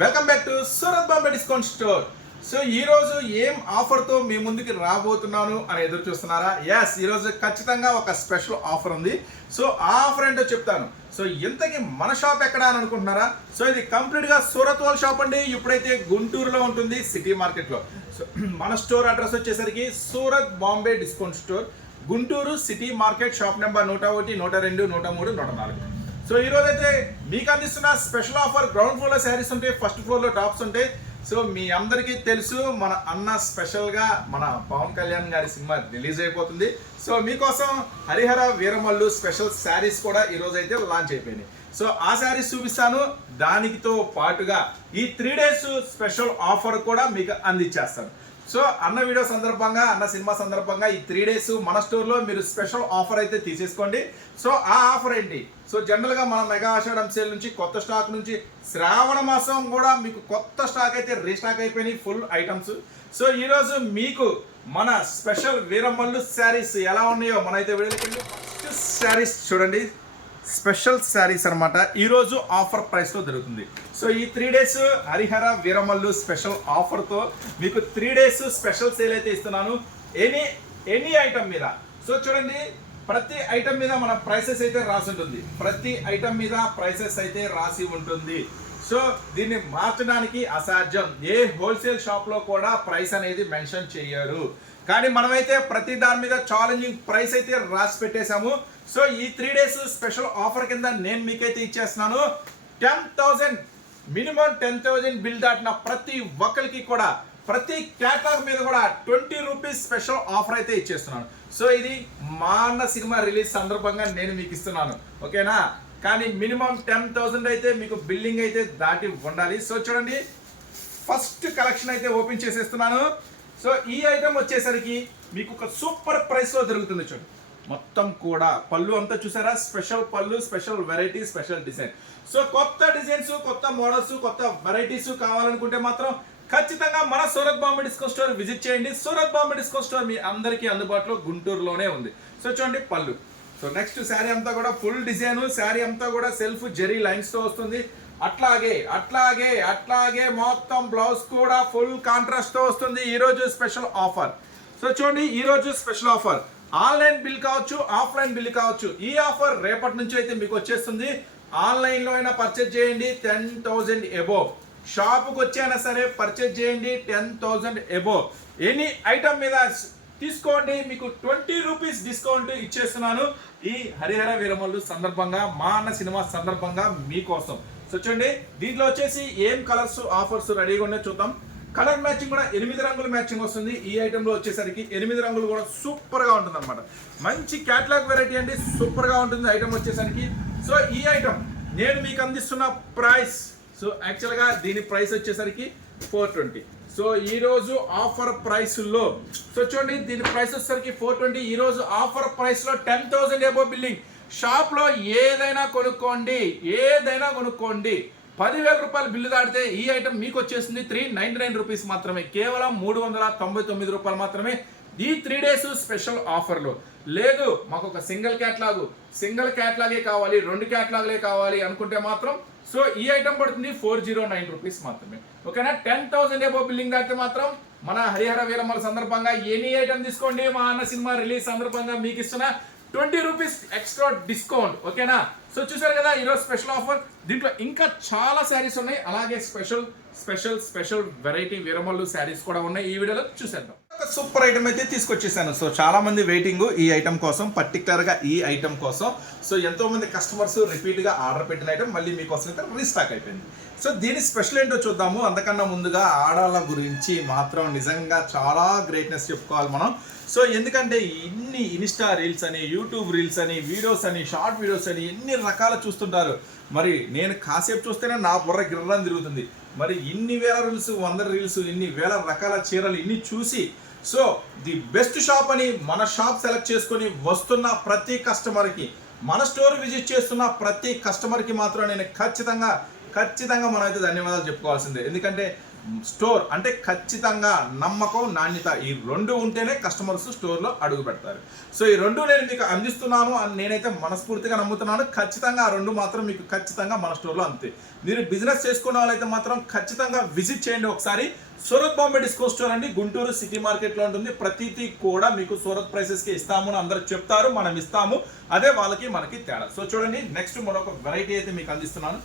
Welcome back to Surat Bombay discount store. So ఈరోజు ఏం ఆఫర్తో మీ ముందుకి రాబోతున్నాను అని ఎదురు చూస్తున్నారా? ఎస్ ఈరోజు ఖచ్చితంగా ఒక స్పెషల్ ఆఫర్ ఉంది. సో ఆ ఆఫర్ ఏంటో చెప్తాను. సో ఇంతకీ మన షాప్ ఎక్కడ అని అనుకుంటున్నారా? సో ఇది కంప్లీట్గా సూరత్ వాళ్ళ షాప్ అండి. ఇప్పుడైతే గుంటూరులో ఉంటుంది సిటీ మార్కెట్లో. సో మన స్టోర్ అడ్రస్ వచ్చేసరికి Surat Bombay discount store Guntur city market shop number నూట ఒకటి నూట రెండు నూట మూడు నూట నాలుగు. సో ఈరోజు అయితే మీకు అందిస్తున్న స్పెషల్ ఆఫర్ గ్రౌండ్ ఫ్లోర్లో శారీస్ ఉంటాయి ఫస్ట్ ఫ్లోర్లో టాప్స్ ఉంటాయి సో మీ అందరికీ తెలుసు మన అన్న స్పెషల్గా మన పవన్ కళ్యాణ్ గారి సినిమా రిలీజ్ అయిపోతుంది. సో మీకోసం హరిహర వీరమల్లు స్పెషల్ శారీస్ కూడా ఈరోజు అయితే లాంచ్ అయిపోయినాయి. సో ఆ శారీస్ చూపిస్తాను. దానితో పాటుగా ఈ త్రీ డేస్ స్పెషల్ ఆఫర్ కూడా మీకు అందించేస్తాను. సో అన్న వీడియో సందర్భంగా అన్న సినిమా సందర్భంగా ఈ త్రీ డేస్ మన స్టోర్లో మీరు స్పెషల్ ఆఫర్ అయితే తీసేసుకోండి. సో ఆ ఆఫర్ ఏంటి? సో జనరల్గా మన మెగా ఆషాఢం సేల్ నుంచి కొత్త స్టాక్ నుంచి శ్రావణ మాసం కూడా మీకు కొత్త స్టాక్ అయితే రీస్టాక్ అయిపోయినాయి ఫుల్ ఐటమ్స్ సో ఈరోజు మీకు మన స్పెషల్ వీరమ్మల్లు శారీస్ ఎలా ఉన్నాయో మనైతే వీడియోకి ఫస్ట్ శారీస్ చూడండి. స్పెషల్ శారీస్ అనమాట ఈరోజు ఆఫర్ ప్రైస్లో దొరుకుతుంది సో ఈ three days Harihara Veeramallu special ఆఫర్తో మీకు త్రీ డేస్ స్పెషల్ సేల్ అయితే ఇస్తున్నాను. ఎనీ ఎనీ ఐటమ్ మీద. సో చూడండి ప్రతి ఐటమ్ మీద మన ప్రైసెస్ అయితే రాసి ఉంటుంది. ప్రతి ఐటమ్ మీద ప్రైసెస్ అయితే రాసి ఉంటుంది. సో దీన్ని మార్చడానికి అసాధ్యం. ఏ హోల్సేల్ షాప్లో కూడా ప్రైస్ అనేది మెన్షన్ చేయరు. కానీ మనమైతే ప్రతి దాని మీద ఛాలెంజింగ్ ప్రైస్ అయితే రాసి పెట్టేశాము. సో ఈ త్రీ డేస్ స్పెషల్ ఆఫర్ కింద నేను మీకైతే ఇచ్చేస్తున్నాను. Ten thousand minimum ten thousand bill దాటిన ప్రతి ఒక్కరికి కూడా ప్రతి క్యాటలాగ్ మీద కూడా ట్వంటీ రూపీస్ స్పెషల్ ఆఫర్ అయితే ఇచ్చేస్తున్నాను. సో ఇది మా అన్న సినిమా రిలీజ్ సందర్భంగా నేను మీకు ఇస్తున్నాను. ఓకేనా కానీ మినిమం టెన్ థౌజండ్ అయితే మీకు బిల్లింగ్ అయితే దాటి ఉండాలి. సో చూడండి. ఫస్ట్ కలెక్షన్ అయితే ఓపెన్ చేసేస్తున్నాను. సో ఈ ఐటమ్ వచ్చేసరికి మీకు ఒక సూపర్ ప్రైస్లో దొరుకుతుంది చూడండి మొత్తం కూడా పళ్ళు అంతా చూసారా? స్పెషల్ పళ్ళు special variety special design. So కొత్త డిజైన్స్ కొత్త మోడల్స్ కొత్త వెరైటీస్ కావాలనుకుంటే మాత్రం ఖచ్చితంగా మన Surat Bombay disco store visit చేయండి. సూరత్ బాంబే డిస్కో స్టోర్ మీ అందరికీ అందుబాటులో గుంటూరులోనే ఉంది. సో చూడండి పళ్ళు. సో నెక్స్ట్ శారీ అంతా కూడా ఫుల్ డిజైన్. శారీ అంతా కూడా సెల్ఫ్ జెరీ లైన్స్తో వస్తుంది. అట్లాగే అట్లాగే అట్లాగే మొత్తం బ్లౌజ్ కూడా ఫుల్ కాంట్రాస్ట్తో వస్తుంది. ఈరోజు స్పెషల్ ఆఫర్. సో చూడండి ఈరోజు స్పెషల్ ఆఫర్. ఆన్లైన్ బిల్ కావచ్చు ఆఫ్లైన్ బిల్ కావచ్చు ఈ ఆఫర్ రేపటి నుంచి అయితే మీకు వచ్చేస్తుంది. ఆన్లైన్లో అయినా పర్చేజ్ చేయండి టెన్ థౌజండ్ ఎబోవ్ షాపుకి వచ్చైనా సరే పర్చేజ్ చేయండి ten thousand above any item మీద తీసుకోండి మీకు ట్వంటీ రూపీస్ డిస్కౌంట్ ఇచ్చేస్తున్నాను. ఈ హరిహర వీరమల్లు సందర్భంగా మా అన్న సినిమా సందర్భంగా మీకోసం. సో చూడండి దీంట్లో వచ్చేసి ఏం కలర్స్ ఆఫర్స్ రెడీగా ఉన్నాయో చూద్దాం. కలర్ మ్యాచింగ్ కూడా ఎనిమిది రంగుల మ్యాచింగ్ వస్తుంది. ఈ ఐటెంలో వచ్చేసరికి ఎనిమిది రంగులు కూడా సూపర్గా ఉంటుంది అనమాట మంచి క్యాట్లాగ్ వెరైటీ అండి సూపర్గా ఉంటుంది. ఐటమ్ వచ్చేసరికి సో ఈ ఐటెం నేను మీకు అందిస్తున్న ప్రైస్ సో యాక్చువల్గా దీని ప్రైస్ వచ్చేసరికి ఫోర్ ట్వంటీ సో ఈరోజు ఆఫర్ ప్రైస్లో సో చూడండి దీని ప్రైస్ వచ్చేసరికి ఫోర్ ట్వంటీ ఈరోజు ఆఫర్ ప్రైస్లో టెన్ థౌసండ్ ఏబో బిల్లింగ్ షాప్లో ఏదైనా కొనుక్కోండి ఏదైనా కొనుక్కోండి. పదివేల రూపాయలు బిల్లు దాటితే ఈ ఐటమ్ మీకు వచ్చేసింది త్రీ నైన్టీ నైన్ రూపీస్ మాత్రమే. కేవలం మూడు వందల తొంభై తొమ్మిది రూపాయలు మాత్రమే ఈ త్రీ డేస్ స్పెషల్ ఆఫర్లు. లేదు మాకు ఒక సింగిల్ క్యాట్లాగ్. సింగిల్ క్యాట్లాగే కావాలి రెండు క్యాట్లాగ్లే కావాలి అనుకుంటే మాత్రం సో ఈ ఐటమ్ పడుతుంది ఫోర్ జీరో నైన్ రూపీస్ మాత్రమే. ఓకేనా? టెన్ థౌసండ్ ఏబో బిల్లింగ్ దాటితే మాత్రం మన హరిహర వీరమ్మల సందర్భంగా ఎనీ ఐటమ్ తీసుకోండి. మా అన్న సినిమా రిలీజ్ సందర్భంగా మీకు ఇస్తున్న. ట్వంటీ రూపీస్ ఎక్స్ట్రా డిస్కౌంట్ ఓకేనా? సో చూసారు కదా ఈరోజు స్పెషల్ ఆఫర్. దీంట్లో ఇంకా చాలా శారీస్ ఉన్నాయి. అలాగే special special special variety Veeramallu saris కూడా ఉన్నాయి. ఈ వీడియోలో చూసేద్దాం. సూపర్ ఐటమ్ అయితే తీసుకొచ్చేసాను. సో చాలా మంది వెయిటింగ్ ఈ ఐటమ్ కోసం పర్టికులర్గా ఈ ఐటమ్ కోసం. సో ఎంతో మంది కస్టమర్స్ రిపీట్గా ఆర్డర్ పెట్టిన ఐటమ్ మళ్ళీ మీకోసం అయితే రీస్టాక్ అయిపోయింది. సో దీని స్పెషల్ ఏంటో చూద్దాము. అంతకన్నా ముందుగా ఆడాళ్ళ గురించి మాత్రం నిజంగా చాలా గ్రేట్నెస్ చెప్పుకోవాలి మనం. సో ఎందుకంటే ఇన్ని ఇన్స్టా రీల్స్ అని యూట్యూబ్ రీల్స్ అని వీడియోస్ అని షార్ట్ వీడియోస్ అని ఎన్ని రకాలు చూస్తుంటారు. మరి నేను కాసేపు చూస్తేనే నా బుర్ర గిర్రం తిరుగుతుంది. మరి ఇన్ని వేల రీల్స్ వంద రీల్స్ ఇన్ని వేల రకాల చీరలు ఇన్ని చూసి సో ది బెస్ట్ షాప్ అని మన షాప్ సెలెక్ట్ చేసుకొని వస్తున్న ప్రతి కస్టమర్కి మన స్టోర్ విజిట్ చేస్తున్న ప్రతి కస్టమర్కి మాత్రం నేను ఖచ్చితంగా ఖచ్చితంగా మనం అయితే ధన్యవాదాలు చెప్పుకోవాల్సిందే. ఎందుకంటే స్టోర్ అంటే ఖచ్చితంగా నమ్మకం నాణ్యత ఈ రెండు ఉంటేనే కస్టమర్స్ స్టోర్లో అడుగు పెడతారు. సో ఈ రెండు నేను మీకు అందిస్తున్నాను అని నేనైతే మనస్ఫూర్తిగా నమ్ముతున్నాను. ఖచ్చితంగా ఆ రెండు మాత్రం మీకు ఖచ్చితంగా మన స్టోర్లో అంతే. మీరు బిజినెస్ చేసుకున్న వాళ్ళైతే మాత్రం ఖచ్చితంగా విజిట్ చేయండి ఒకసారి. సూరత్ బాంబే డిస్కో స్టోర్ అండి. గుంటూరు సిటీ మార్కెట్లో ఉంటుంది. ప్రతిదీ కూడా మీకు సూరత్ ప్రైసెస్కి ఇస్తాము అని అందరు చెప్తారు. మనం ఇస్తాము. అదే వాళ్ళకి మనకి తేడా. సో చూడండి నెక్స్ట్ మరొక వెరైటీ అయితే మీకు అందిస్తున్నాను.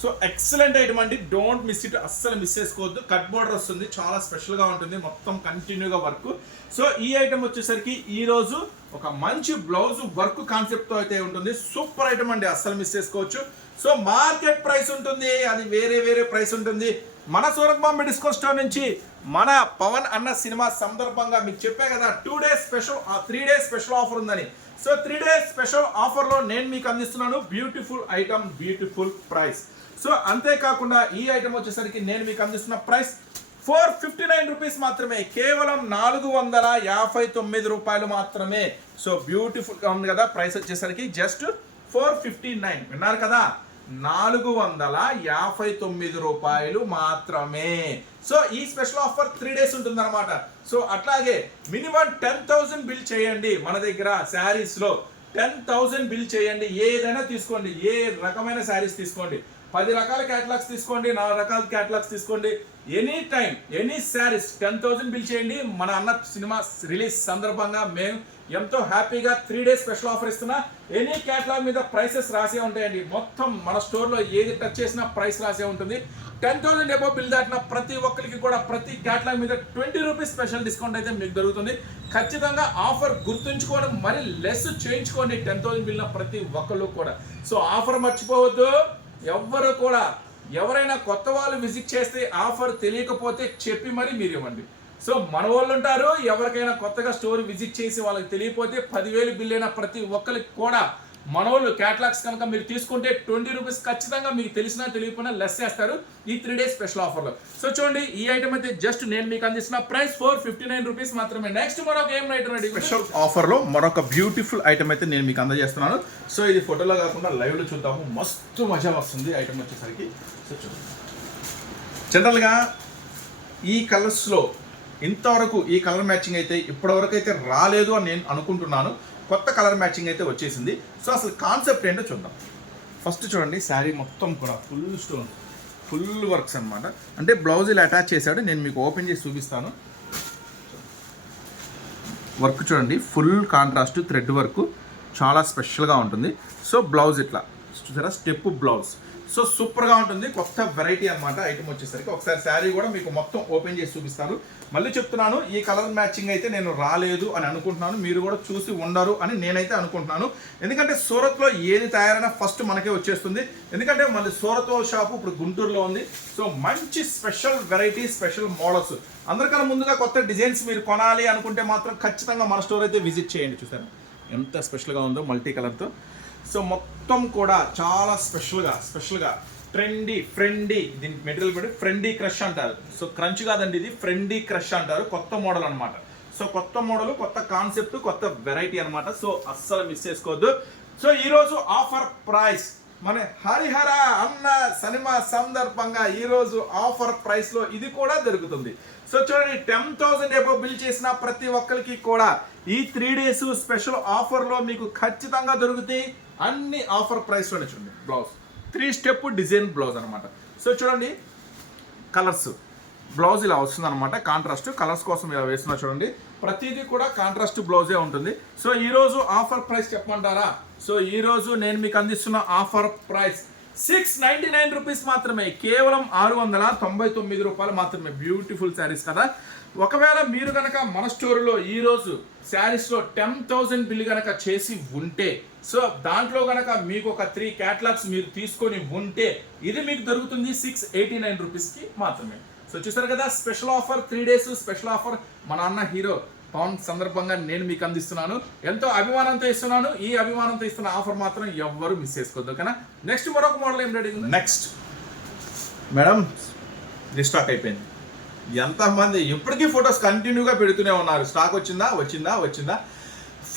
సో ఎక్సలెంట్ ఐటమ్ అండి. డోంట్ మిస్ ఇట్ అస్సలు మిస్ చేసుకోవద్దు. కట్ బోర్డర్ వస్తుంది. చాలా స్పెషల్గా ఉంటుంది. మొత్తం కంటిన్యూగా వర్క్ సో ఈ ఐటమ్ వచ్చేసరికి ఈరోజు ఒక మంచి బ్లౌజ్ వర్క్ కాన్సెప్ట్తో అయితే ఉంటుంది. సూపర్ ఐటమ్ అండి. అస్సలు మిస్ చేసుకోవచ్చు. సో మార్కెట్ ప్రైస్ ఉంటుంది. అది వేరే వేరే ప్రైస్ ఉంటుంది. మన సూరత్ బాంబే డిస్కో స్టోర్ నుంచి మన పవన్ అన్న సినిమా సందర్భంగా మీకు చెప్పా కదా. Two days special three days special offer ఉందని. సో త్రీ డేస్ స్పెషల్ ఆఫర్లో నేను మీకు అందిస్తున్నాను. Beautiful item beautiful price so అంతేకాకుండా ఈ ఐటమ్ వచ్చేసరికి నేను మీకు అందిస్తున్న price four fifty nine rupees మాత్రమే. కేవలం నాలుగు వందల యాభై తొమ్మిది రూపాయలు మాత్రమే. సో బ్యూటిఫుల్గా ఉంది కదా ప్రైస్ వచ్చేసరికి జస్ట్ ఫోర్ ఫిఫ్టీ నైన్ విన్నారు కదా? నాలుగు వందల యాభై తొమ్మిది రూపాయలు మాత్రమే. సో ఈ స్పెషల్ ఆఫర్ త్రీ డేస్ ఉంటుంది అనమాట సో అట్లాగే మినిమం టెన్ థౌసండ్ బిల్ చేయండి మన దగ్గర శారీస్లో. టెన్ థౌసండ్ బిల్ చేయండి. ఏదైనా తీసుకోండి. ఏ రకమైన శారీస్ తీసుకోండి. పది రకాల క్యాటలాగ్స్ తీసుకోండి నాలుగు రకాల క్యాటలాగ్స్ తీసుకోండి. Any time any saris ten thousand bill చేయండి. మన అన్న సినిమా రిలీజ్ సందర్భంగా మేము ఎంతో హ్యాపీగా త్రీ డేస్ స్పెషల్ ఆఫర్ ఇస్తున్నా. ఎనీ క్యాటలాగ్ మీద ప్రైసెస్ రాసే ఉంటాయండి. మొత్తం మన స్టోర్లో ఏది టచ్ చేసినా ప్రైస్ రాసే ఉంటుంది. టెన్ థౌసండ్ ఎబో బిల్ దాటిన ప్రతి ఒక్కరికి కూడా ప్రతి క్యాటలాగ్ మీద ట్వంటీ రూపీస్ స్పెషల్ డిస్కౌంట్ అయితే మీకు దొరుకుతుంది. ఖచ్చితంగా ఆఫర్ గుర్తుంచుకోవడం మరి లెస్ చేయించుకోండి టెన్ థౌసండ్ బిల్న ప్రతి ఒక్కళ్ళు కూడా. సో ఆఫర్ మర్చిపోవద్దు. ఎవ్వరు కూడా ఎవరైనా కొత్త వాళ్ళు విజిట్ చేస్తే ఆఫర్ తెలియకపోతే చెప్పి మరీ మీరు ఇవ్వండి. సో మన వాళ్ళు ఉంటారు ఎవరికైనా కొత్తగా స్టోర్ విజిట్ చేసి వాళ్ళకి తెలియకపోతే పదివేలు బిల్ అయిన ప్రతి ఒక్కరికి కూడా మన వాళ్ళు క్యాటలాగ్స్ కనుక మీరు తీసుకుంటే ట్వంటీ రూపీస్ ఖచ్చితంగా మీకు తెలిసినా తెలియకపోయినా లెస్ చేస్తారు ఈ త్రీ డేస్ స్పెషల్ ఆఫర్లో సో చూడండి ఈ ఐటమ్ అయితే జస్ట్ నేను మీకు అందిస్తున్న price four fifty nine rupees మాత్రమే. నెక్స్ట్ మరొక ఏం ఐటమ్ రెడీ స్పెషల్ ఆఫర్లో మరొక బ్యూటిఫుల్ ఐటమ్ అయితే నేను మీకు అందజేస్తున్నాను. సో ఇది ఫోటోలో కాకుండా లైవ్లో చూద్దాము. మస్తు మజా వస్తుంది ఐటమ్ వచ్చేసరికి. సో చూడండి జనరల్గా ఈ కలర్స్లో ఇంతవరకు ఈ కలర్ మ్యాచింగ్ అయితే ఇప్పటివరకు అయితే రాలేదు అని నేను అనుకుంటున్నాను. కొత్త కలర్ మ్యాచింగ్ అయితే వచ్చేసింది. సో అసలు కాన్సెప్ట్ ఏంటో చూద్దాం. ఫస్ట్ చూడండి శారీ మొత్తం కూడా ఫుల్ స్టోన్ ఫుల్ వర్క్స్ అన్నమాట. అంటే బ్లౌజ్ ఇలా అటాచ్ చేశాడు నేను మీకు ఓపెన్ చేసి చూపిస్తాను. వర్క్ చూడండి ఫుల్ కాంట్రాస్ట్ థ్రెడ్ వర్క్ చాలా స్పెషల్గా ఉంటుంది. సో బ్లౌజ్ ఇట్లా చూసారా? Step blouse. సో సూపర్గా ఉంటుంది. కొత్త వెరైటీ అన్నమాట ఐటమ్ వచ్చేసరికి. ఒకసారి శారీ కూడా మీకు మొత్తం ఓపెన్ చేసి చూపిస్తాను. మళ్ళీ చెప్తున్నాను ఈ కలర్ మ్యాచింగ్ అయితే నేను రాలేదు అని అనుకుంటున్నాను. మీరు కూడా చూసి ఉండరు అని నేనైతే అనుకుంటున్నాను. ఎందుకంటే సూరత్లో ఏది తయారైనా ఫస్ట్ మనకే వచ్చేస్తుంది. ఎందుకంటే మళ్ళీ సూరత్ షాపు ఇప్పుడు గుంటూరులో ఉంది. సో మంచి స్పెషల్ వెరైటీ స్పెషల్ మోడల్స్ అందరికన్నా ముందుగా కొత్త డిజైన్స్ మీరు కొనాలి అనుకుంటే మాత్రం ఖచ్చితంగా మన స్టోర్ అయితే విజిట్ చేయండి. చూసారు? ఎంత స్పెషల్గా ఉందో మల్టీ కలర్తో సో మొత్తం కూడా చాలా స్పెషల్గా స్పెషల్గా ట్రెండీ ఫ్రెండీ దీని మెటీరియల్ పెట్టి ఫ్రెండీ క్రష్ అంటారు. సో క్రంచ్ కాదండి ఇది ఫ్రెండీ క్రష్ అంటారు కొత్త మోడల్ అనమాట సో కొత్త మోడల్ కొత్త కాన్సెప్ట్ కొత్త వెరైటీ అనమాట సో అస్సలు మిస్ చేసుకోవద్దు. సో ఈరోజు ఆఫర్ ప్రైస్ మన హరిహర అన్న సినిమా సందర్భంగా ఈరోజు ఆఫర్ ప్రైస్లో ఇది కూడా దొరుకుతుంది. సో చూడండి టెన్ థౌసండ్ ఎబో బిల్ చేసిన ప్రతి ఒక్కరికి కూడా ఈ త్రీ డేస్ స్పెషల్ ఆఫర్లో మీకు ఖచ్చితంగా దొరుకుతాయి. అన్ని ఆఫర్ ప్రైస్లోనే చూడండి blouse. Three step design blouse అనమాట సో చూడండి కలర్స్. బ్లౌజ్ ఇలా వస్తుంది అనమాట కాంట్రాస్ట్. కలర్స్ కోసం ఇలా వేస్తున్నా చూడండి. ప్రతిదీ కూడా కాంట్రాస్ట్ బ్లౌజే ఉంటుంది. సో ఈరోజు ఆఫర్ ప్రైస్ చెప్పమంటారా? సో ఈరోజు నేను మీకు అందిస్తున్న offer price six ninety nine rupees మాత్రమే. కేవలం ఆరు వందల తొంభై తొమ్మిది రూపాయలు మాత్రమే. బ్యూటిఫుల్ శారీస్ కదా. ఒకవేళ మీరు కనుక మన స్టోర్లో ఈరోజు శారీస్లో టెన్ థౌజండ్ బిల్ కనుక చేసి ఉంటే సో దాంట్లో కనుక మీకు ఒక త్రీ క్యాటలాగ్స్ మీరు తీసుకొని ఉంటే ఇది మీకు దొరుకుతుంది సిక్స్ ఎయిటీ నైన్ రూపీస్కి మాత్రమే. సో చూసారు కదా special offer three days special offer మన అన్న హీరో పవన్ సందర్భంగా నేను మీకు అందిస్తున్నాను. ఎంతో అభిమానంతో ఇస్తున్నాను. ఈ అభిమానంతో ఇస్తున్న ఆఫర్ మాత్రం ఎవ్వరు మిస్ చేసుకోవద్దు ఓకేనా? నెక్స్ట్ మరొక మోడల్ ఏం రెడీ నెక్స్ట్ మేడం ఇది అయిపోయింది. ఎంతమంది ఇప్పటికీ ఫొటోస్ కంటిన్యూగా పెడుతూనే ఉన్నారు. స్టాక్ వచ్చిందా? వచ్చిందా? వచ్చిందా?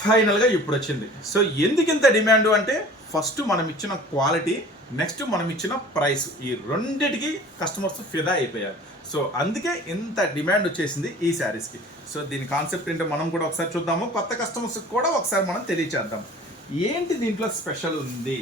ఫైనల్గా ఇప్పుడు వచ్చింది సో ఎందుకు ఇంత డిమాండ్ అంటే ఫస్ట్ మనం ఇచ్చిన క్వాలిటీ నెక్స్ట్ మనం ఇచ్చిన ప్రైస్. ఈ రెండిటికి కస్టమర్స్ ఫిదా అయిపోయారు. సో అందుకే ఇంత డిమాండ్ వచ్చేసింది ఈ శారీస్కి. సో దీని కాన్సెప్ట్ ఏంటో మనం కూడా ఒకసారి చూద్దాము. కొత్త కస్టమర్స్కి కూడా ఒకసారి మనం తెలియచేద్దాం. ఏంటి దీంట్లో స్పెషల్ ఉంది?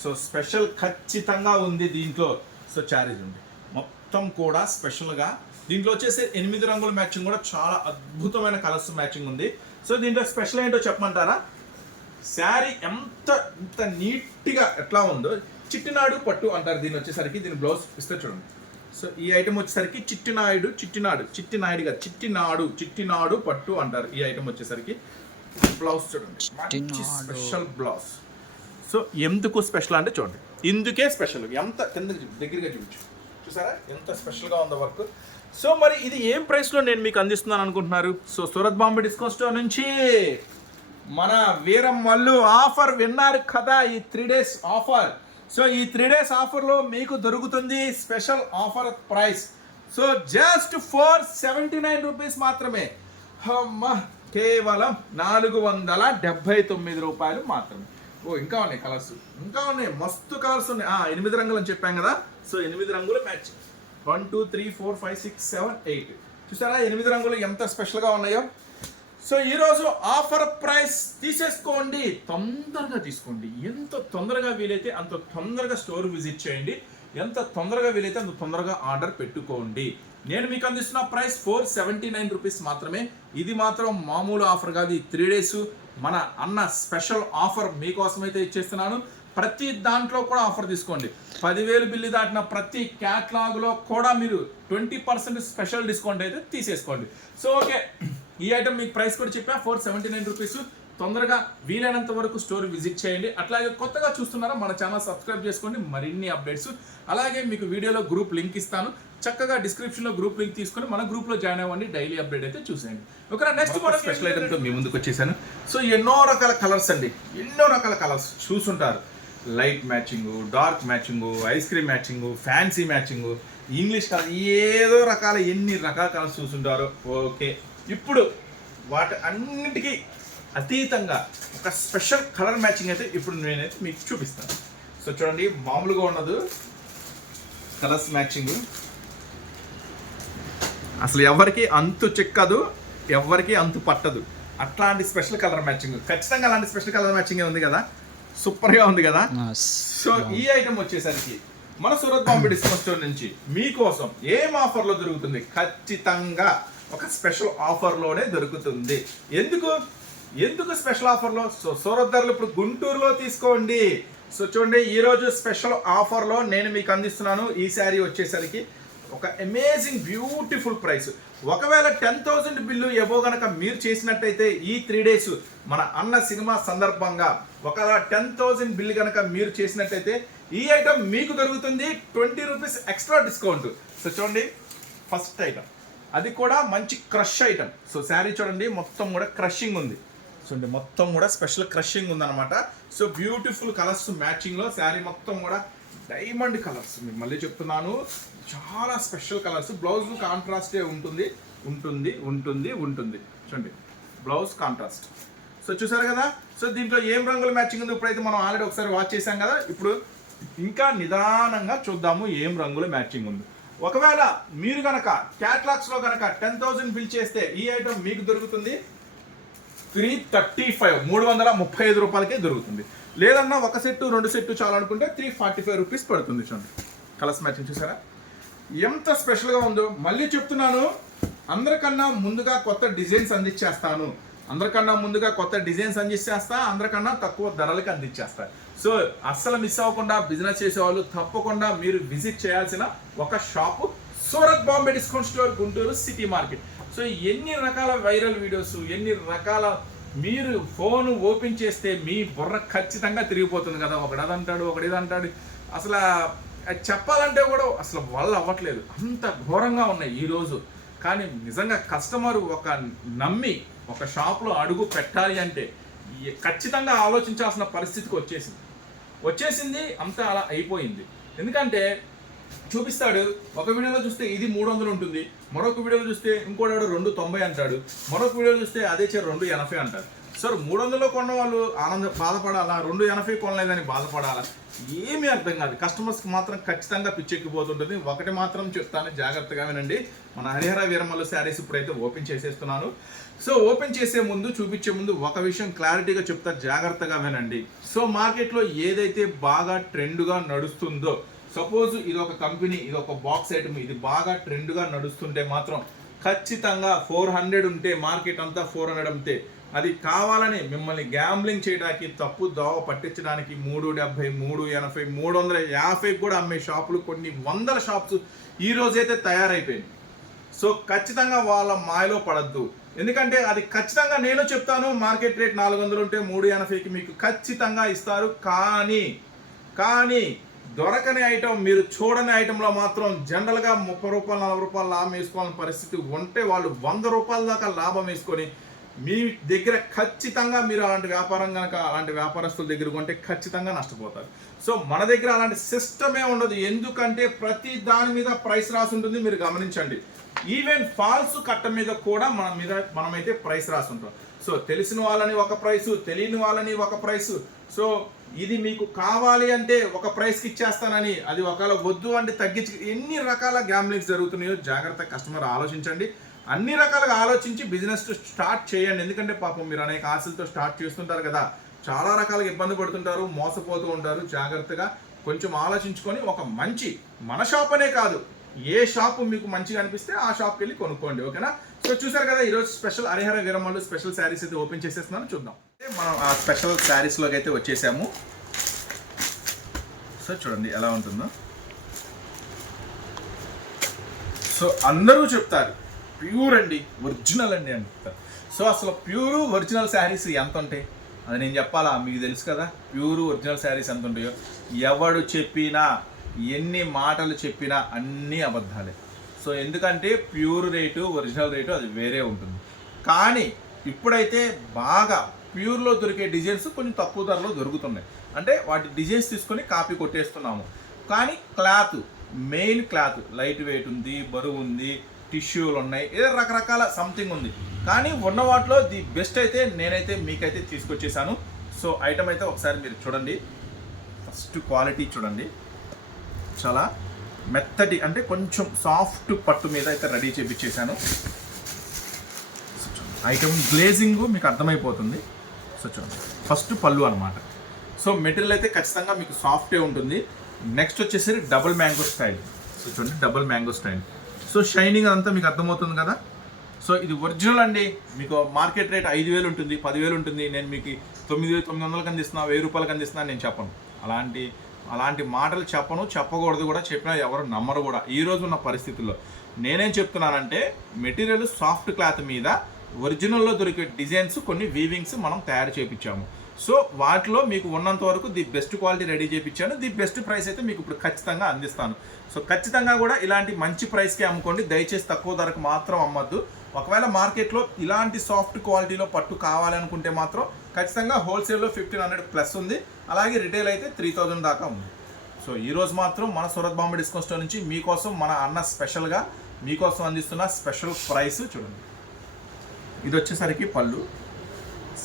సో స్పెషల్ ఖచ్చితంగా ఉంది దీంట్లో. సో శారీస్ ఉంది. మొత్తం కూడా స్పెషల్గా దీంట్లో వచ్చేసి ఎనిమిది రంగుల మ్యాచింగ్ కూడా చాలా అద్భుతమైన కలర్స్ మ్యాచింగ్ ఉంది. సో దీంట్లో స్పెషల్ ఏంటో చెప్పమంటారా? శారీ ఎంత ఎంత నీట్గా ఎట్లా ఉందో చిట్టినాడు పట్టు అంటారు దీని వచ్చేసరికి దీని బ్లౌజ్ ఇస్తే చూడండి. సో ఈ ఐటమ్ వచ్చేసరికి చిట్టినాయుడు చిట్టినాడు చిట్టినాయుడు కాదు చిట్టినాడు చిట్టినాడు పట్టు అంటారు ఈ ఐటమ్ వచ్చేసరికి. బ్లౌజ్ చూడండి. Special blouse. సో ఎందుకు స్పెషల్ అంటే చూడండి. ఇందుకే స్పెషల్. ఎంత చూపి దగ్గరగా చూపించు. చూసారా? ఎంత స్పెషల్గా ఉందో వర్క్. సో మరి ఇది ఏం ప్రైస్లో నేను మీకు అందిస్తున్నాను అనుకుంటున్నారు? So Surat Bombay discount store నుంచి మన వీరం వాళ్ళు ఆఫర్ విన్నారు కదా ఈ త్రీ డేస్ ఆఫర్ సో ఈ త్రీ డేస్ ఆఫర్లో మీకు దొరుకుతుంది special offer price so just four seventy nine rupees మాత్రమే. అమ్మ కేవలం నాలుగు వందల డెబ్బై తొమ్మిది రూపాయలు మాత్రమే. ఓ ఇంకా ఉన్నాయి కలర్స్ ఇంకా ఉన్నాయి. మస్తు కలర్స్ ఉన్నాయి. ఎనిమిది రంగులు అని చెప్పాం కదా. సో ఎనిమిది రంగులు match one two three four five six seven eight. చూసారా? ఎనిమిది రంగులు ఎంత స్పెషల్గా ఉన్నాయో? సో ఈరోజు ఆఫర్ ప్రైస్ తీసేసుకోండి. తొందరగా తీసుకోండి. ఎంత తొందరగా వీలైతే అంత తొందరగా స్టోర్ విజిట్ చేయండి. ఎంత తొందరగా వీలైతే అంత తొందరగా ఆర్డర్ పెట్టుకోండి. నేను మీకు అందిస్తున్న price four seventy nine rupees మాత్రమే. ఇది మాత్రం మామూలు ఆఫర్ కాదు. ఈ త్రీ డేస్ మన అన్న స్పెషల్ ఆఫర్ మీకోసమైతే ఇచ్చేస్తున్నాను. ప్రతి దాంట్లో కూడా ఆఫర్ తీసుకోండి. పదివేలు బిల్లు దాటిన ప్రతి క్యాట్లాగ్లో కూడా మీరు ట్వంటీ పర్సెంట్ స్పెషల్ డిస్కౌంట్ అయితే తీసేసుకోండి. So okay. ఈ ఐటమ్ మీకు ప్రైస్ కూడా చెప్పా. Four seventy nine rupees. తొందరగా వీలైనంత వరకు స్టోర్ విజిట్ చేయండి. అట్లాగే కొత్తగా చూస్తున్నారా మన ఛానల్ సబ్స్క్రైబ్ చేసుకోండి. మరిన్ని అప్డేట్స్. అలాగే మీకు వీడియోలో గ్రూప్ లింక్ ఇస్తాను. చక్కగా డిస్క్రిప్షన్లో గ్రూప్ లింక్ తీసుకొని మన గ్రూప్లో జాయిన్ అవ్వండి. డైలీ అప్డేట్ అయితే చూసేయండి. ఓకే నెక్స్ట్ మనం స్పెషల్ ఐటమ్తో మీ ముందుకు వచ్చేసాను. సో ఎన్నో రకాల కలర్స్ అండి. ఎన్నో రకాల కలర్స్ చూసుంటారు. Light matching dark matching ice cream matching fancy matching English colour ఏదో రకాల ఎన్ని రకాల కలర్స్ చూసుంటారో ఓకే. ఇప్పుడు వాటి అన్నిటికీ అతీతంగా ఒక స్పెషల్ కలర్ మ్యాచింగ్ అయితే ఇప్పుడు నేనైతే మీకు చూపిస్తాను. సో చూడండి మామూలుగా ఉండదు కలర్స్ మ్యాచింగ్. అసలు ఎవరికి అంతు చిక్కదు ఎవరికి అంతు పట్టదు. అట్లాంటి స్పెషల్ కలర్ మ్యాచింగ్. ఖచ్చితంగా అలాంటి స్పెషల్ కలర్ మ్యాచింగ్ ఉంది కదా. సూపర్గా ఉంది కదా? సో ఈ ఐటమ్ వచ్చేసరికి మన సూరత్ బాంబే డిస్కౌంట్ స్టోర్ నుంచి మీకోసం ఏం ఆఫర్లో దొరుకుతుంది? ఖచ్చితంగా ఒక స్పెషల్ ఆఫర్లోనే దొరుకుతుంది. ఎందుకు? ఎందుకు స్పెషల్ ఆఫర్లో? సో సూరత్ ధరలు ఇప్పుడు గుంటూరులో తీసుకోండి. సో చూడండి ఈరోజు స్పెషల్ ఆఫర్లో నేను మీకు అందిస్తున్నాను. ఈ శారీ వచ్చేసరికి ఒక అమేజింగ్ బ్యూటిఫుల్ ప్రైస్ ఒకవేళ టెన్ థౌసండ్ బిల్లు ఎబో గనక మీరు చేసినట్టయితే ఈ త్రీ డేస్ మన అన్న సినిమా సందర్భంగా ఒకవేళ టెన్ థౌసండ్ బిల్లు కనుక మీరు చేసినట్టయితే ఈ ఐటమ్ మీకు దొరుకుతుంది twenty rupees extra discount. So చూడండి ఫస్ట్ ఐటమ్. అది కూడా మంచి క్రష్ ఐటమ్. సో శారీ చూడండి మొత్తం కూడా క్రషింగ్ ఉంది. చూడండి మొత్తం కూడా స్పెషల్ క్రషింగ్ ఉందన్నమాట. సో బ్యూటిఫుల్ కలర్స్ మ్యాచింగ్లో శారీ మొత్తం కూడా డైమండ్ కలర్స్. మళ్ళీ చెప్తున్నాను చాలా స్పెషల్ కలర్స్. బ్లౌజ్ కాంట్రాస్టే ఉంటుంది. ఉంటుంది ఉంటుంది ఉంటుంది. చూడండి. Blouse contrast. సో చూసారు కదా? సో దీంట్లో ఏం రంగుల మ్యాచింగ్ ఉంది ఇప్పుడైతే మనం ఆల్రెడీ ఒకసారి వాచ్ చేసాం కదా? ఇప్పుడు ఇంకా నిదానంగా చూద్దాము ఏం రంగుల మ్యాచింగ్ ఉంది. ఒకవేళ మీరు కనుక క్యాట్లాగ్స్లో కనుక టెన్ థౌజండ్ బిల్ చేస్తే ఈ ఐటమ్ మీకు దొరుకుతుంది. త్రీ థర్టీ ఫైవ్ మూడు వందల ముప్పై ఐదు రూపాయలకే దొరుకుతుంది. లేదన్నా ఒక సెట్టు రెండు సెట్టు చాలనుకుంటే త్రీ ఫార్టీ ఫైవ్ రూపీస్ పడుతుంది చూడండి. కలర్స్ మ్యాచింగ్ చూసారా? ఎంత స్పెషల్గా ఉందో మళ్ళీ చెప్తున్నాను. అందరికన్నా ముందుగా కొత్త డిజైన్స్ అందించేస్తాను. అందరికన్నా ముందుగా కొత్త డిజైన్స్ అందించేస్తా అందరికన్నా తక్కువ ధరలకు అందించేస్తా. సో అస్సలు మిస్ అవ్వకుండా బిజినెస్ చేసేవాళ్ళు తప్పకుండా మీరు విజిట్ చేయాల్సిన ఒక shop Surat Bombay discount store Guntur city market. So ఎన్ని రకాల వైరల్ వీడియోస్ ఎన్ని రకాల మీరు ఫోన్ ఓపెన్ చేస్తే మీ బుర్ర ఖచ్చితంగా తిరిగిపోతుంది కదా. ఒకడదంటాడు ఒకడిదంటాడు అసలు చెప్పాలంటే కూడా అసలు వల్ల అవ్వట్లేదు. అంత ఘోరంగా ఉన్నాయి ఈరోజు కానీ నిజంగా కస్టమర్ ఒక నమ్మి ఒక షాప్లో అడుగు పెట్టాలి అంటే ఖచ్చితంగా ఆలోచించాల్సిన పరిస్థితికి వచ్చేసింది. వచ్చేసింది అంతా అలా అయిపోయింది. ఎందుకంటే చూపిస్తాడు ఒక వీడియోలో చూస్తే ఇది మూడు వందలు ఉంటుంది. మరొక వీడియోలో చూస్తే ఇంకోటి రెండు తొంభై అంటాడు. మరొక వీడియోలో చూస్తే అదే చేరు రెండు ఎనభై అంటాడు. సార్ మూడు వందలు కొన్న వాళ్ళు ఆనంద బాధపడాలా? రెండు ఎనభై కొనలేదని బాధపడాలా? ఏమీ అర్థం కాదు. కస్టమర్స్కి మాత్రం ఖచ్చితంగా పిచ్చెక్కిపోతుంటుంది. ఒకటి మాత్రం చెప్తాను జాగ్రత్తగా వినండి. మన హరిహర వీరమల్లు శారీస్ ఇప్పుడైతే ఓపెన్ చేసేస్తున్నాను. సో ఓపెన్ చేసే ముందు చూపించే ముందు ఒక విషయం క్లారిటీగా చెప్తా జాగ్రత్తగా వినండి. సో మార్కెట్లో ఏదైతే బాగా ట్రెండ్గా నడుస్తుందో సపోజ్ ఇది ఒక కంపెనీ ఇది ఒక బాక్స్ ఐటమ్ ఇది బాగా ట్రెండ్గా నడుస్తుంటే మాత్రం ఖచ్చితంగా ఫోర్ హండ్రెడ్ ఉంటే మార్కెట్ అంతా ఫోర్ హండ్రెడ్ ఉంటే అది కావాలని మిమ్మల్ని గ్యాంబ్లింగ్ చేయడానికి తప్పు దోవ పట్టించడానికి మూడు డెబ్బై మూడు ఎనభై మూడు వందల యాభై కూడా అమ్మే షాపులు కొన్ని వందల షాప్స్ ఈ రోజైతే తయారైపోయింది సో ఖచ్చితంగా వాళ్ళ మాయలో పడద్దు. ఎందుకంటే అది ఖచ్చితంగా నేను చెప్తాను మార్కెట్ రేట్ నాలుగు వందలు ఉంటే మూడు ఎనభైకి మీకు ఖచ్చితంగా ఇస్తారు. కానీ కానీ దొరకని ఐటమ్ మీరు చూడని ఐటెంలో మాత్రం జనరల్గా ముప్పై రూపాయలు నలభై రూపాయలు లాభం వేసుకోవాలని పరిస్థితి ఉంటే వాళ్ళు వంద రూపాయల దాకా లాభం వేసుకొని మీ దగ్గర ఖచ్చితంగా మీరు అలాంటి వ్యాపారం కనుక అలాంటి వ్యాపారస్తుల దగ్గర కొంటే ఖచ్చితంగా నష్టపోతారు. సో మన దగ్గర అలాంటి సిస్టమే ఉండదు. ఎందుకంటే ప్రతి దాని మీద ప్రైస్ రాసి ఉంటుంది. మీరు గమనించండి. ఈవెన్ ఫాల్స్ కట్ట మీద కూడా మన మీద మనమైతే ప్రైస్ రాసి ఉంటాం. సో తెలిసిన వాళ్ళని ఒక ప్రైస్ తెలియని వాళ్ళని ఒక ప్రైస్. సో ఇది మీకు కావాలి అంటే ఒక ప్రైస్కి ఇచ్చేస్తానని అది ఒకవేళ వద్దు అంటే తగ్గించి ఎన్ని రకాల గ్యాంబ్లింగ్స్ జరుగుతున్నాయో జాగ్రత్త కస్టమర్ ఆలోచించండి. అన్ని రకాలుగా ఆలోచించి బిజినెస్ స్టార్ట్ చేయండి. ఎందుకంటే పాపం మీరు అనేక ఆశలతో స్టార్ట్ చేస్తుంటారు కదా. చాలా రకాలుగా ఇబ్బంది పడుతుంటారు మోసపోతూ ఉంటారు. జాగ్రత్తగా కొంచెం ఆలోచించుకొని ఒక మంచి మన షాప్ అనే కాదు ఏ షాప్ మీకు మంచిగా అనిపిస్తే ఆ షాప్కి వెళ్ళి కొనుక్కోండి ఓకేనా? సో చూసారు కదా ఈరోజు స్పెషల్ హరిహర వీరమ్మలు స్పెషల్ శారీస్ అయితే ఓపెన్ చేసేస్తున్నాను చూద్దాం. మనం ఆ స్పెషల్ శారీస్లోకి అయితే వచ్చేసాము. సో చూడండి ఎలా ఉంటుందో. సో అందరూ చెప్తారు ప్యూర్ అండి ఒరిజినల్ అండి అని చెప్తారు. సో అసలు ప్యూర్ ఒరిజినల్ శారీస్ ఎంత ఉంటాయి? అది నేను చెప్పాలా? మీకు తెలుసు కదా ప్యూర్ ఒరిజినల్ శారీస్ ఎంత ఉంటాయో? ఎవడు చెప్పినా ఎన్ని మాటలు చెప్పినా అన్నీ అబద్ధాలే. సో ఎందుకంటే ప్యూర్ రేటు ఒరిజినల్ రేటు అది వేరే ఉంటుంది. కానీ ఇప్పుడైతే బాగా ప్యూర్లో దొరికే డిజైన్స్ కొంచెం తక్కువ ధరలో దొరుకుతున్నాయి. అంటే వాటి డిజైన్స్ తీసుకొని కాపీ కొట్టేస్తున్నాము. కానీ cloth main cloth light weight ఉంది బరువు ఉంది టిష్యూలు ఉన్నాయి ఏదో రకరకాల సంథింగ్ ఉంది. కానీ ఉన్న వాటిలో ది బెస్ట్ అయితే నేనైతే మీకైతే తీసుకొచ్చేసాను. సో ఐటమ్ అయితే ఒకసారి మీరు చూడండి. ఫస్ట్ క్వాలిటీ చూడండి. చాలా మెత్తటి అంటే కొంచెం సాఫ్ట్ పట్టు మీద అయితే రెడీ చేపించేశాను ఐటమ్ గ్లేజింగ్ మీకు అర్థమైపోతుంది. సో చూడండి ఫస్ట్ పళ్ళు అనమాట సో మెటీరియల్ అయితే ఖచ్చితంగా మీకు సాఫ్టే ఉంటుంది. నెక్స్ట్ వచ్చేసి డబుల్ మ్యాంగో స్టైల్. సో చూడండి double mango style. So shining అంతా మీకు అర్థమవుతుంది కదా? సో ఇది ఒరిజినల్ అండి. మీకు మార్కెట్ రేట్ ఐదు వేలు ఉంటుంది పదివేలు ఉంటుంది. నేను మీకు తొమ్మిది వేలు తొమ్మిది వందలకి అందిస్తున్నా వెయ్యి రూపాయలకి అందిస్తున్నా నేను చెప్పను. అలాంటి అలాంటి మాటలు చెప్పను చెప్పకూడదు కూడా చెప్పినా ఎవరు నమ్మరు కూడా. ఈ రోజు ఉన్న పరిస్థితుల్లో నేనేం చెప్తున్నానంటే మెటీరియల్ సాఫ్ట్ క్లాత్ మీద ఒరిజినల్లో దొరికే డిజైన్స్ కొన్ని వీవింగ్స్ మనం తయారు చేయించాము సో వాటిలో మీకు ఉన్నంత వరకు ది బెస్ట్ క్వాలిటీ రెడీ చేయించాను ది బెస్ట్ ప్రైస్ అయితే మీకు ఇప్పుడు ఖచ్చితంగా అందిస్తాను. సో ఖచ్చితంగా కూడా ఇలాంటి మంచి ప్రైస్కి అమ్ముకోండి. దయచేసి తక్కువ ధరకు మాత్రం అమ్మద్దు. ఒకవేళ మార్కెట్లో ఇలాంటి సాఫ్ట్ క్వాలిటీలో పట్టు కావాలనుకుంటే మాత్రం ఖచ్చితంగా హోల్సేల్లో ఫిఫ్టీన్ హండ్రెడ్ ప్లస్ ఉంది. అలాగే రిటైల్ అయితే త్రీ థౌజండ్ దాకా ఉంది. సో ఈరోజు మాత్రం మన సూరత్ బాంబే డిస్కౌంట్ స్టోర్ నుంచి మీకోసం మన అన్న స్పెషల్గా మీకోసం అందిస్తున్న స్పెషల్ ప్రైస్ చూడండి. ఇది వచ్చేసరికి పళ్ళు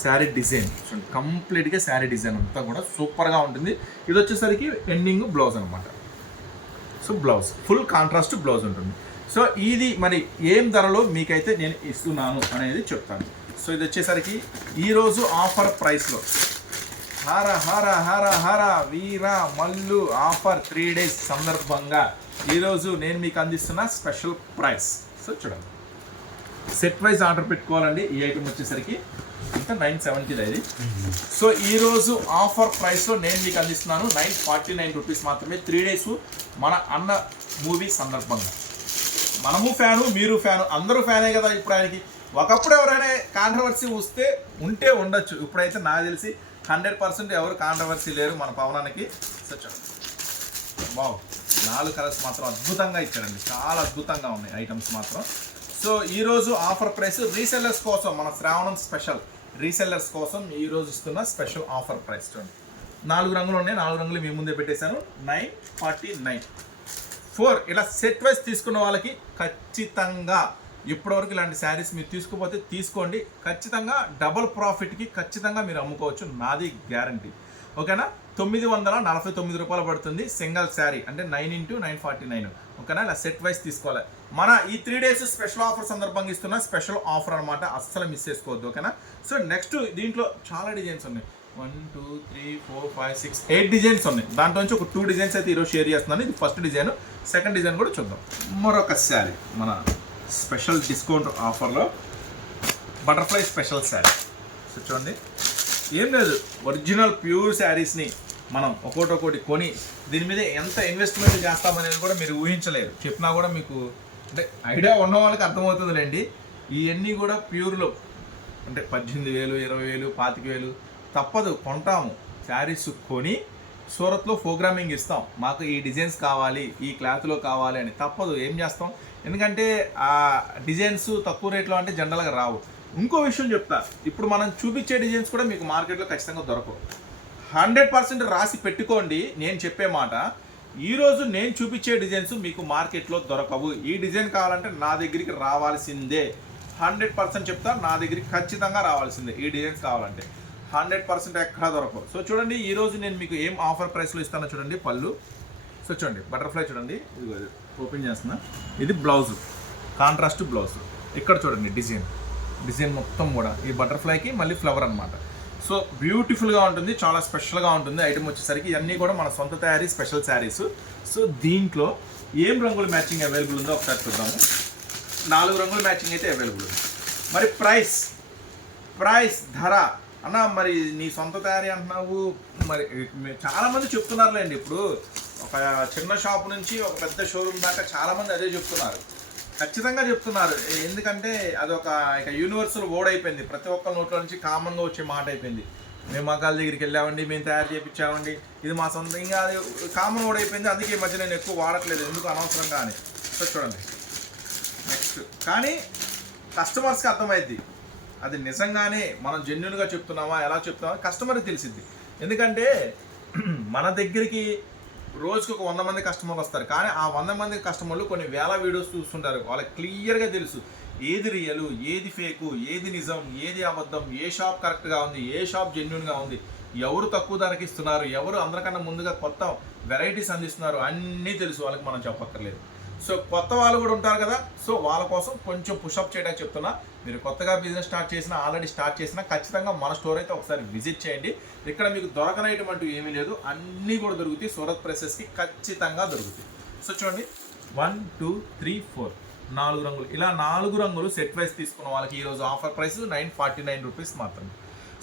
శారీ డిజైన్. చూడండి కంప్లీట్గా శారీ డిజైన్ అంతా కూడా సూపర్గా ఉంటుంది. ఇది వచ్చేసరికి ఎండింగ్ బ్లౌజ్ అనమాట so blouse full contrast blouse ఉంటుంది. సో ఇది మరి ఏం ధరలో మీకైతే నేను ఇస్తున్నాను అనేది చెప్తాను. సో ఇది వచ్చేసరికి ఈరోజు ఆఫర్ ప్రైస్లో Hara Hara Hara Hara Veera Mallu offer three days సందర్భంగా. ఈరోజు నేను మీకు అందిస్తున్న స్పెషల్ ప్రైస్. సో చూడండి. సెట్ వైజ్ ఆర్డర్ పెట్టుకోవాలండి. ఈ ఐటమ్ వచ్చేసరికి అంతా నైన్ సెవెంటీది ఇది సో ఈరోజు ఆఫర్ ప్రైస్లో నేను మీకు అందిస్తున్నాను నైన్ ఫార్టీ నైన్ రూపీస్ మాత్రమే త్రీ డేస్ మన అన్న మూవీ సందర్భంగా. మనము ఫ్యాను మీరు ఫ్యాను అందరూ ఫ్యానే కదా ఇప్పుడు ఆయనకి. ఒకప్పుడు ఎవరైనా కాంట్రవర్సీ వస్తే ఉంటే ఉండొచ్చు. ఇప్పుడైతే నాకు తెలిసి హండ్రెడ్ పర్సెంట్ ఎవరు కాంట్రవర్సీ లేరు మన పవనానికి. సో బావు నాలుగు కలర్స్ మాత్రం అద్భుతంగా ఇచ్చారండి. చాలా అద్భుతంగా ఉన్నాయి ఐటమ్స్ మాత్రం. సో ఈరోజు ఆఫర్ ప్రైస్ రీసెల్లర్స్ కోసం మన శ్రావణం స్పెషల్ రీసెల్లర్స్ కోసం ఈ రోజు ఇస్తున్న స్పెషల్ ఆఫర్ ప్రైస్ చూడండి. నాలుగు రంగులు ఉన్నాయి నాలుగు రంగులు మీ ముందే పెట్టేశాను. Nine forty nine. ఫోర్ ఇలా సెట్ వైజ్ తీసుకున్న వాళ్ళకి ఖచ్చితంగా ఇప్పటివరకు ఇలాంటి శారీస్ మీరు తీసుకుపోతే తీసుకోండి. ఖచ్చితంగా డబుల్ ప్రాఫిట్కి ఖచ్చితంగా మీరు అమ్ముకోవచ్చు. నాది గ్యారంటీ. ఓకేనా? తొమ్మిది వందల నలభై తొమ్మిది రూపాయలు పడుతుంది సింగిల్ శారీ. అంటే nine into nine forty nine. ఓకేనా? ఇలా సెట్ వైస్ తీసుకోవాలి. మన ఈ త్రీ డేస్ స్పెషల్ ఆఫర్ సందర్భంగా ఇస్తున్న స్పెషల్ ఆఫర్ అనమాట అస్సలు మిస్ చేసుకోవద్దు. ఓకేనా? సో నెక్స్ట్ దీంట్లో చాలా డిజైన్స్ ఉన్నాయి. One two three four five six eight designs ఉన్నాయి. దాంట్లో నుంచి ఒక టూ డిజైన్స్ అయితే ఈరోజు షేర్ చేస్తున్నాను. ఇది ఫస్ట్ డిజైన్. సెకండ్ డిజైన్ కూడా చూద్దాం. మరొక శారీ. మన స్పెషల్ డిస్కౌంట్ ఆఫర్లో బటర్ఫ్లై స్పెషల్ శారీ. సో చూడండి. ఏం లేదు ఒరిజినల్ ప్యూర్ శారీస్ని మనం ఒక్కోటి ఒక్కోటి కొని దీని మీద ఎంత ఇన్వెస్ట్మెంట్ చేస్తామనేది కూడా మీరు ఊహించలేరు. చెప్పినా కూడా మీకు అంటే ఐడియా ఉన్న వాళ్ళకి అర్థమవుతుందిలేండి. ఇవన్నీ కూడా ప్యూర్లో. అంటే పద్దెనిమిది వేలు ఇరవై వేలు పాతిక వేలు తప్పదు కొంటాము. శారీస్ కొని సూరత్లో ప్రోగ్రామింగ్ ఇస్తాం. మాకు ఈ డిజైన్స్ కావాలి ఈ క్లాత్లో కావాలి అని. తప్పదు ఏం చేస్తాం? ఎందుకంటే ఆ డిజైన్స్ తక్కువ రేట్లో అంటే జనరల్గా రావు. ఇంకో విషయం చెప్తా. ఇప్పుడు మనం చూపించే డిజైన్స్ కూడా మీకు మార్కెట్లో ఖచ్చితంగా దొరకవు. హండ్రెడ్ పర్సెంట్ రాసి పెట్టుకోండి నేను చెప్పే మాట. ఈరోజు నేను చూపించే డిజైన్స్ మీకు మార్కెట్లో దొరకవు. ఈ డిజైన్ కావాలంటే నా దగ్గరికి రావాల్సిందే. హండ్రెడ్ పర్సెంట్ చెప్తా నా దగ్గరికి ఖచ్చితంగా రావాల్సిందే ఈ డిజైన్స్ కావాలంటే. హండ్రెడ్ పర్సెంట్ ఎక్కడా దొరకవు. సో చూడండి ఈరోజు నేను మీకు ఏం ఆఫర్ ప్రైస్లో ఇస్తానో చూడండి పళ్ళు. సో చూడండి బటర్ఫ్లై చూడండి. ఇది ఓపెన్ చేస్తున్నా. ఇది బ్లౌజ్ కాంట్రాస్ట్ బ్లౌజ్. ఇక్కడ చూడండి డిజైన్. డిజైన్ మొత్తం కూడా ఈ బటర్ఫ్లైకి మళ్ళీ ఫ్లవర్ అన్నమాట. సో బ్యూటిఫుల్గా ఉంటుంది చాలా స్పెషల్గా ఉంటుంది. ఐటమ్ వచ్చేసరికి ఇవన్నీ కూడా మన సొంత తయారీ స్పెషల్ శారీస్. సో దీంట్లో ఏం రంగుల మ్యాచింగ్ అవైలబుల్ ఉందో ఒకసారి చూద్దాము. నాలుగు రంగుల మ్యాచింగ్ అయితే అవైలబుల్ ఉంది. మరి ప్రైస్ ప్రైస్ ధర అన్న మరి నీ సొంత తయారీ అంటున్నావు. మరి చాలామంది చెప్తున్నారులేండి ఇప్పుడు. ఒక చిన్న షాప్ నుంచి ఒక పెద్ద షోరూమ్ దాకా చాలామంది అదే చెప్తున్నారు. ఖచ్చితంగా చెప్తున్నారు. ఎందుకంటే అదొక ఇక యూనివర్సల్ వర్డ్ అయిపోయింది. ప్రతి ఒక్క నోట్లో నుంచి కామన్గా వచ్చే మాట అయిపోయింది. మేము మగాళ్ళ దగ్గరికి వెళ్ళామండి మేము తయారు చేయించామండి. ఇది మా సొంతంగా అది కామన్ వర్డ్ అయిపోయింది. అందుకే ఈ మధ్య నేను ఎక్కువ వాడట్లేదు. ఎందుకు అనవసరంగా అని. సో చూడండి. నెక్స్ట్ కానీ కస్టమర్స్కి అర్థమైద్ది. అది నిజంగానే మనం జెన్యున్గా చెప్తున్నామా? ఎలా చెప్తున్నామా? కస్టమర్కి తెలిసింది. ఎందుకంటే మన దగ్గరికి రోజుకి ఒక వంద మంది కస్టమర్లు వస్తారు. కానీ ఆ వంద మంది కస్టమర్లు కొన్ని వేల వీడియోస్ చూస్తుంటారు. వాళ్ళకి క్లియర్గా తెలుసు. ఏది రియల్ ఏది ఫేకు ఏది నిజం ఏది అబద్ధం ఏ షాప్ కరెక్ట్గా ఉంది ఏ షాప్ జెన్యున్గా ఉంది ఎవరు తక్కువ ధరకి ఇస్తున్నారు ఎవరు అందరికన్నా ముందుగా కొత్త వెరైటీస్ అందిస్తున్నారు అన్నీ తెలుసు. వాళ్ళకి మనం చెప్పక్కర్లేదు. సో కొత్త వాళ్ళు కూడా ఉంటారు కదా. సో వాళ్ళ కోసం కొంచెం పుషప్ చేయడానికి చెప్తున్నా. మీరు కొత్తగా బిజినెస్ స్టార్ట్ చేసినా ఆల్రెడీ స్టార్ట్ చేసినా ఖచ్చితంగా మన స్టోర్ అయితే ఒకసారి విజిట్ చేయండి. ఇక్కడ మీకు దొరకనటువంటి ఏమీ లేదు. అన్నీ కూడా దొరుకుతాయి. సూరత్ ప్రెసెస్కి ఖచ్చితంగా దొరుకుతాయి. సో చూడండి. వన్ టూ త్రీ ఫోర్ నాలుగు రంగులు. ఇలా నాలుగు రంగులు సెట్ వైస్ తీసుకున్న వాళ్ళకి ఈరోజు offer price nine forty nine rupees మాత్రమే.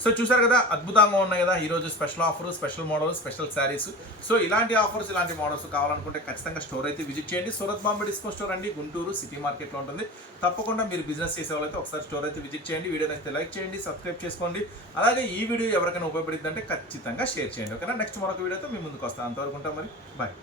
సో చూసారు కదా అద్భుతంగా ఉన్నాయి కదా ఈరోజు special offer special model special saris so ఇలాంటి ఆఫర్స్ ఇలాంటి మోడల్స్ కావాలనుకుంటే ఖచ్చితంగా స్టోర్ అయితే విజిట్ చేయండి. సూరత్ బాంబే డిస్కో స్టోర్ అండి గుంటూరు సిటీ మార్కెట్లో ఉంటుంది. తప్పకుండా మీరు బిజినెస్ చేసే వాళ్ళైతే ఒకసారి స్టోర్ అయితే విజిట్ చేయండి. వీడియో నచ్చితే లైక్ చేయండి సబ్స్క్రైబ్ చేసుకోండి. అలాగే ఈ వీడియో ఎవరికైనా ఉపయోగపడిందంటే ఖచ్చితంగా షేర్ చేయండి ఓకేనా? నెక్స్ట్ మరొక వీడియోతో మీ ముందుకు వస్తాను. అంతవరకు ఉంటాం మరి. బాయ్